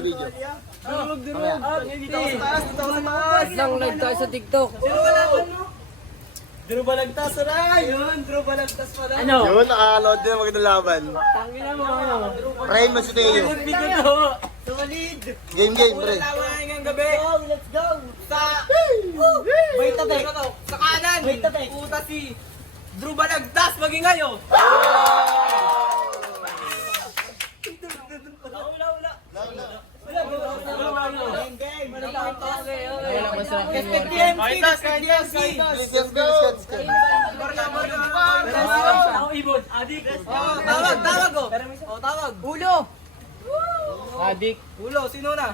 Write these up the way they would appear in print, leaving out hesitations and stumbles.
video. Durog. Dito ako sa taas, dito ako sa taas. Lang live tayo sa TikTok. Sino ba lang ano? Drew Balagtas, aray! Yun, Drew Balagtas pala. Ano? Yun, nakakaload din ang magandang laban. Tangina mo ano? Ryan Masuteo. Video to. Solid! Game, pre. Laban ngayong gabi. Let's go. Sa... Wait a bit. Sa kanan! Wait a bit. Puta si... Drew Balagtas, maging ngayon! Ako ibon. Adik. Tawag ko! Tawag! Ulo. Adik. Ulo, sino na?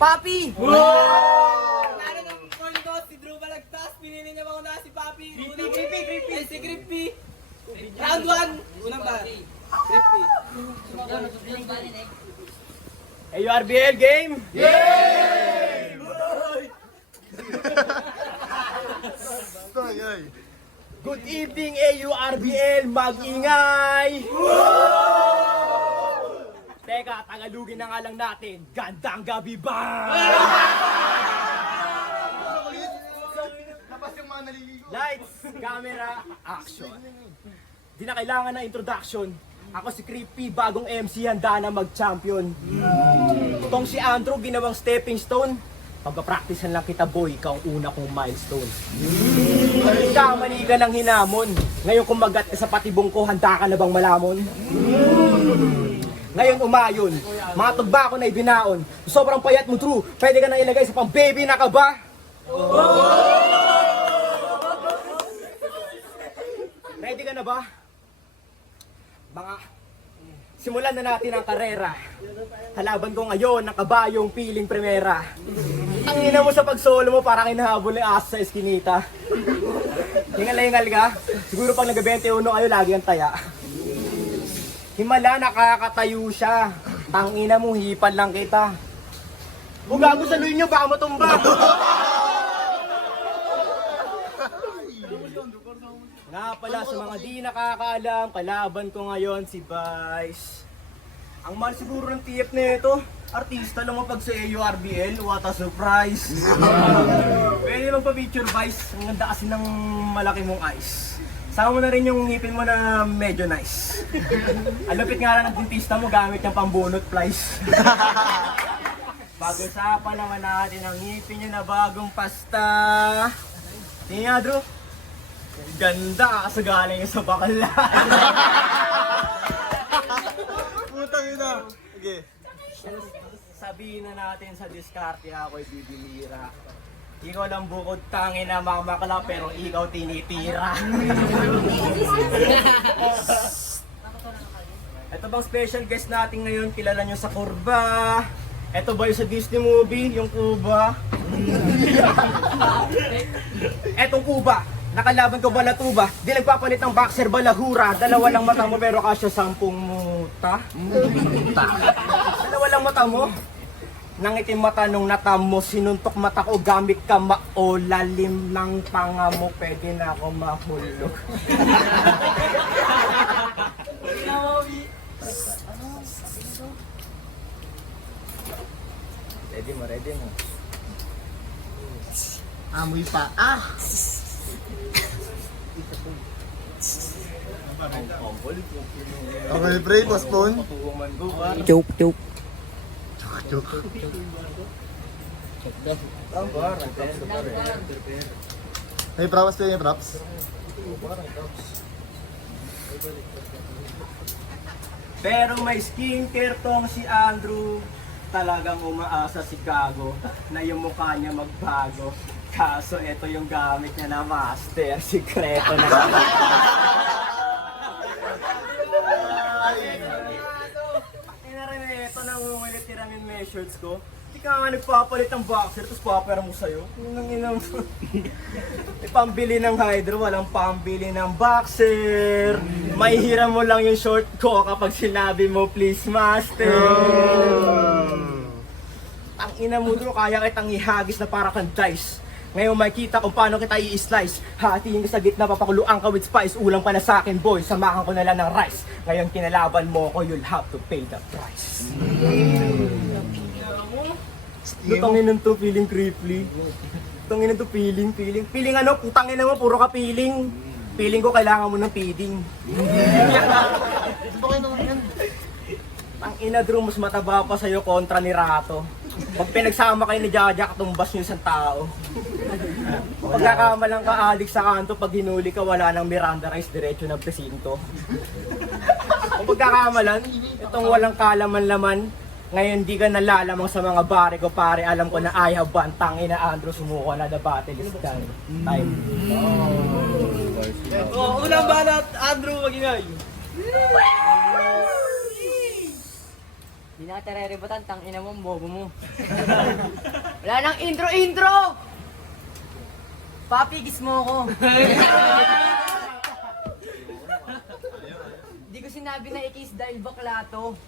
Papi. Lalo ng corn ko, si Drew Balagtas, pinili niya ba na si Papi? Creepy. Si Creepy. Round 1. Unang ba? Creepy. AURBL game. Good evening AURBL, mag-ingay! Teka, tagalugin na nga lang natin, gandang gabi ba? Lights, camera, action. Di na kailangan ng introduction. Ako si Creepy, bagong MC, handa na mag-champion. Itong si Andrew, ginawang stepping stone. Pagpapracticean lang kita boy, ikaw ang una kong milestone. Kamali ka ng hinamon. Ngayon kumagat ka sa patibong ko, handa ka na bang malamon? Ngayon umayon, mga tugba ko na ibinaon. Sobrang payat mo true, pwede ka na ilagay sa pang baby na ka ba? Ready ka na ba? Mga simulan na natin ang karera. Halaban ko ngayon ng kabayong piling primera. Ang ina mo sa pagsolo mo parang hinahabol ng aso sa eskinita. Hingal-hingal ka. Siguro pag nag-21 kayo lagi ang taya. Himala, nakakatayo siya. Tangina mo, hipan lang kita. O gago sa luyo nyo, baka matumba. Nga pala sa mga di nakakaalam, kalaban ko ngayon si Vice. Ang mahal siguro ng TF na ito, artista lumapag sa AURBL, what a surprise. Pwede naman pa picture Vice, ang ganda kasi ng malaki mong eyes. Sama mo na rin yung ngipin mo na medyo nice. Alupit nga lang ng dentista mo gamit yung pambunot plies. Pag-usapan naman natin ang ngipin niya na bagong pasta. Tingnan nga Drew. Ganda kasi galing sa bakala. Putang ina. Okay. Sabihin na natin sa diskarte ako'y bibimira. Ikaw lang bukod tangin na mamakla pero ikaw tinitira. Ito bang special guest natin ngayon, kilala nyo sa Kurba. Ito ba yung sa Disney movie, yung Kuba? Etong Kuba, nakalaban ko balatuba. Di nagpapalit ng boxer balahura. Dalawa lang mata mo pero kasya 10 muta. Dalawa lang mata mo. Nangitim mata nung natamo, sinuntok mata ko gamit kama o lalim ng panga mo, pwede na ako mahulog. Ready mo. Amoy pa. Okay, pre, postpone. Joke. May props pa yung props. Pero may skincare tong si Andrew. Talagang umaasa si Gago na yung mukha niya magbago. Kaso ito yung gamit niya na master. Sikreto na. Ina rin ito nang umilit tiramin measures ko. Hindi ka nga nagpapalit ng boxer tapos papera mo sa'yo. Yun ang ina mo. May pambili ng hydro, walang pambili ng boxer. May hiram mo lang yung short ko kapag sinabi mo please master. Ang ina mo doon, kaya kitang ihagis na para kang dice. Ngayon makita kung paano kita i-slice. Hatiin ka sa gitna, papakuluan ka with spice. Ulang pa na sa akin boy, samahan ko na lang ng rice. Ngayon kinalaban mo ko, you'll have to pay the price. Lutangin nun to, feeling creepy. Lutangin nun to, feeling. Feeling ano, putangin mo, puro ka feeling. Feeling ko kailangan mo ng feeding. Ang ina Drew, mas mataba pa sa'yo kontra ni Rato. Pag pinagsama kayo ni Jaja, tumbas niyo isang tao. Pagkakamalang ka adik sa kanto, pag hinuli ka, wala nang Miranda Rice, diretso ng presinto. Kung pagkakamalan, itong walang kalaman-laman, ngayon di ka nalalamang sa mga bare ko pare, alam ko na I have one, tangina Andrew, sumuko na, the battle is done. Time. Unang banat, Andrew Maginay. Hindi na kita re-rebatan, tangina mo, bobo mo. Wala nang intro! Papigis mo ako. Hindi ko sinabi na ikis dahil bakla to.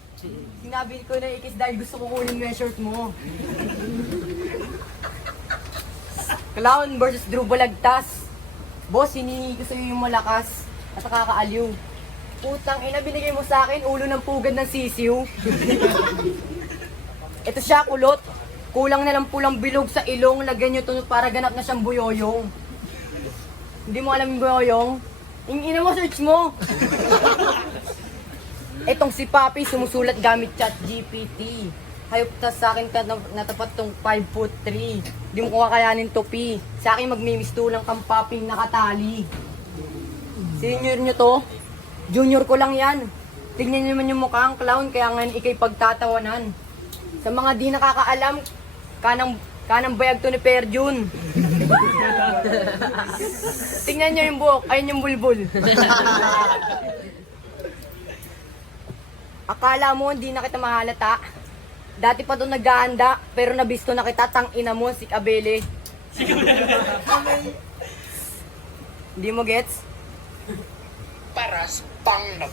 Sinabi ko na ikis dahil gusto ko kunin yung shirt mo. Clown versus Drew Balagtas. Boss, hinihingi ko sa'yo yung malakas at nakakaaliw. Putang ina, binigay mo sa akin ulo ng pugad ng sisiw. Ito siya, kulot. Kulang na lang pulang bilog sa ilong. Lagyan nyo to para ganap na siyang buyoyong. Hindi mo alam yung buyoyong? Ina mo, search mo. Itong si Papi sumusulat gamit chat GPT. Hayop ta sa akin ka natapat tong 5'3". Hindi mo ko kakayanin topi. Sa akin magmimistulang kang paping nakatali. Senior nyo to? Junior ko lang yan. Tignan nyo naman yung mukhang clown, kaya ngayon ikay pagtatawanan. Sa mga di nakakaalam, kanang bayag to ni Perjun. Tingnan nyo yung buhok, ayun yung bulbul. Akala mo hindi na kita mahalata. Dati pa to naghahanda, pero nabisto na kita, tangina mo, si Kabele. Hindi mo gets? Para ang panglang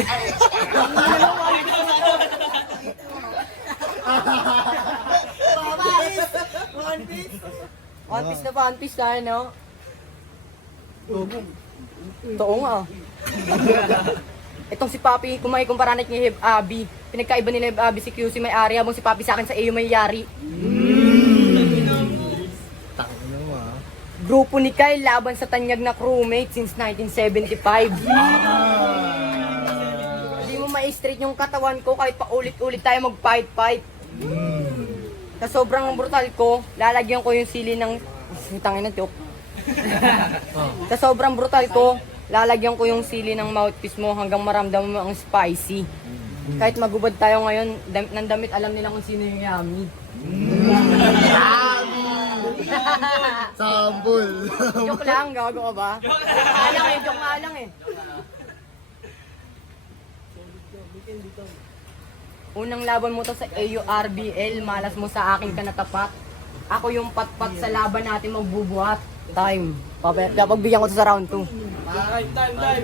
ang One piece na one piece tayo, no? Totoo nga. Itong si Papi, kung may kumpara natin ni Heb Abi, pinagkaiba nila Heb Abi si QC may ari, habang si Papi sa akin sa iyo may yari. Grupo ni Kyle laban sa tanyag na crewmate since 1975. Hindi mo ma-straight yung katawan ko kahit pa ulit-ulit tayo mag-fight-fight. Sa sobrang brutal ko, lalagyan ko yung sili ng... Tangin na joke. Sa sobrang brutal ko, lalagyan ko yung sili ng mouthpiece mo hanggang maramdaman mo ang spicy. Kahit magubad tayo ngayon, ng damit alam nila kung sino yung yummy. Sambol. Joke lang, gago ka ba? Joke nga lang eh. Unang laban mo to sa AURBL, malas mo sa akin ka natapat. Ako yung patpat sa laban natin magbubuhat. Time. Pagbigyan ko to sa round 2. Time.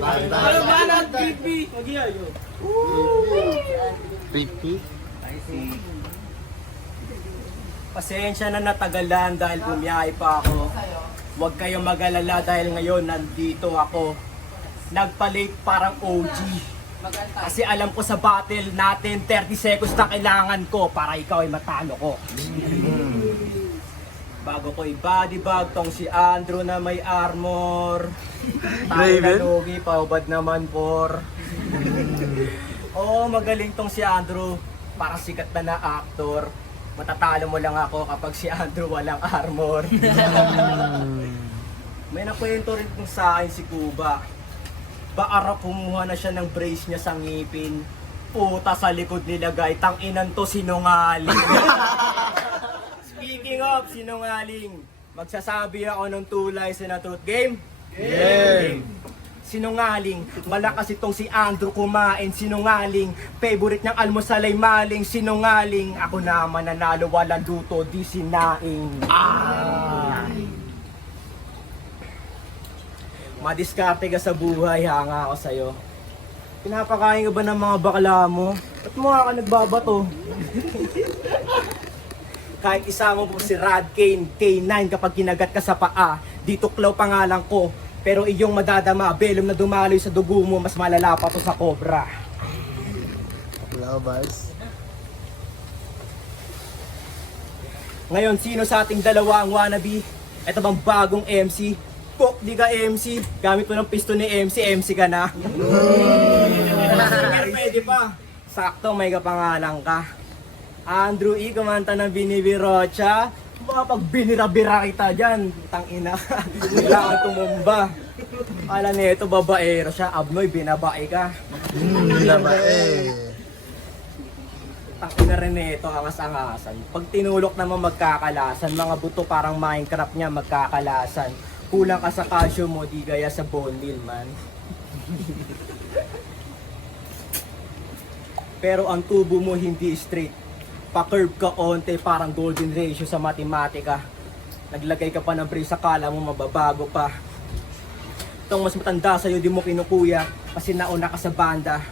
Unang banat, creepy. Maginay. Creepy. Pasensya na natagalan dahil bumiyahe pa ako. Huwag kayong mag-alala dahil ngayon nandito ako. Nagpa-late parang OG. Kasi alam ko sa battle natin 30 seconds na kailangan ko para ikaw ay matalo ko. Bago ko i-body bag tong si Andrew na may armor. Tayo na Raven? lugi, paubad naman por. Oo, magaling tong si Andrew. Para sikat na aktor. Matatalo mo lang ako kapag si Andrew walang armor. May nakwento rin kung sa akin si Kuba. Baara kumuha na siya ng brace niya sa ngipin. Puta sa likod nilagay, tanginan to sinungaling. Speaking of sinungaling, magsasabi ako ng 2 lies and a truth. Game? Game. Sinungaling, malakas itong si Andrew kumain. Sinungaling, favorite niyang almusal ay maling. Sinungaling, ako na mananalo, walang luto, di sinaing. Madiskarte ka sa buhay, hanga ako sa'yo. Pinapakain ka ba ng mga bakla mo? Ba't mukha ka nagbabato? Kahit isama mo si Rad Kane, K9 kapag kinagat ka sa paa, dito klaw pangalan ko. Pero iyong madadama, belom na dumaloy sa dugo mo, mas malala pa to sa cobra. Labas. Ngayon, sino sa ating dalawa ang wannabe? Ito bang bagong MC? Pok, di ka MC. Gamit mo ng piston ni MC, MC ka na. Singer, pwede pa. Sakto, may kapangalan ka. Andrew E, kumanta ng Binibirocha. Baka pag binira-bira kita dyan, tangina ka. Bigla kang tumumba. Alam niya ito, babaero siya. Abnoy, binabae ka. Binabae. Tangina rin ito, angas-angasan. Pag tinulok naman magkakalasan, mga buto parang Minecraft niya magkakalasan. Kulang ka sa calcium mo, di gaya sa bone meal, man. Pero ang tubo mo hindi straight. Pa-curve ka onte, parang golden ratio sa matematika. Naglagay ka pa ng brace, akala mo mababago pa. Itong mas matanda sa'yo, di mo kinukuya. Kasi nauna ka sa banda.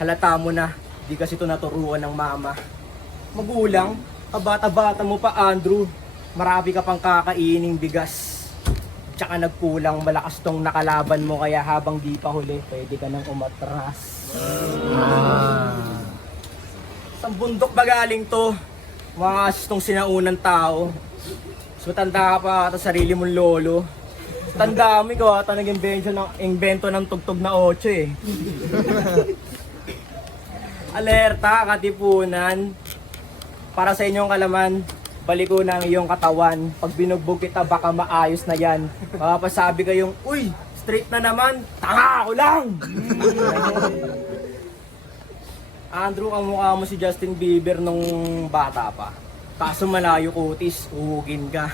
Halata mo na, di kasi ito naturuan ng mama. Magulang, kabata-bata mo pa, Andrew. Marami ka pang kakaining bigas. Tsaka nagkulang, malakas tong nakalaban mo. Kaya habang di pa huli, pwede ka nang umatras. Sa bundok ba galing to? Mga asistong sinaunang tao. So tanda ka pa ata sarili mong lolo. Tanda mo, ikaw ata nag-invento ng tugtog na 8 eh. Alerta, katipunan. Para sa inyong kalaman, baliko ng iyong katawan. Pag binugbog kita, baka maayos na yan. Mapapasabi kayong, uy, straight na naman, tanga ako lang! Andrew, ang mukha mo si Justin Bieber nung bata pa. Kaso malayo kutis, uhugin ka.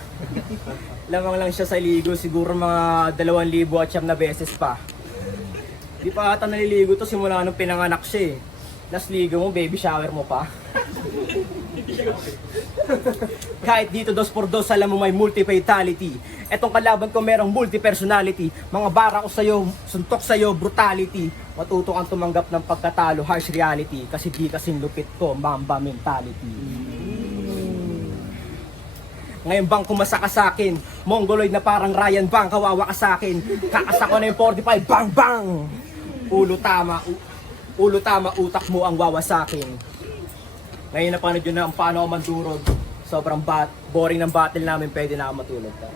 Lamang lang siya sa ligo, siguro mga 2,000 at siyam na beses pa. Di pa ata naliligo to simula nung pinanganak siya eh. Last ligo mo, baby shower mo pa. Kahit dito 2x2, alam mo may multi-fatality. Etong kalaban ko merong multi-personality. Mga bara ko sa'yo, suntok sa'yo, brutality. Matuto kang tumanggap ng pagkatalo, harsh reality. Kasi di kasing lupit ko, mamba mentality. Ngayon bang kumasa ka sa'kin? Mongoloid na parang Ryan Bang, kawawa ka sa'kin. Kakasa ko na yung 45, bang bang! Ulo tama, utak mo ang wawasakin. Ngayon napanood yun na ang paano ako mandurog. Sobrang boring ng battle namin, pwede na ako matulog ka.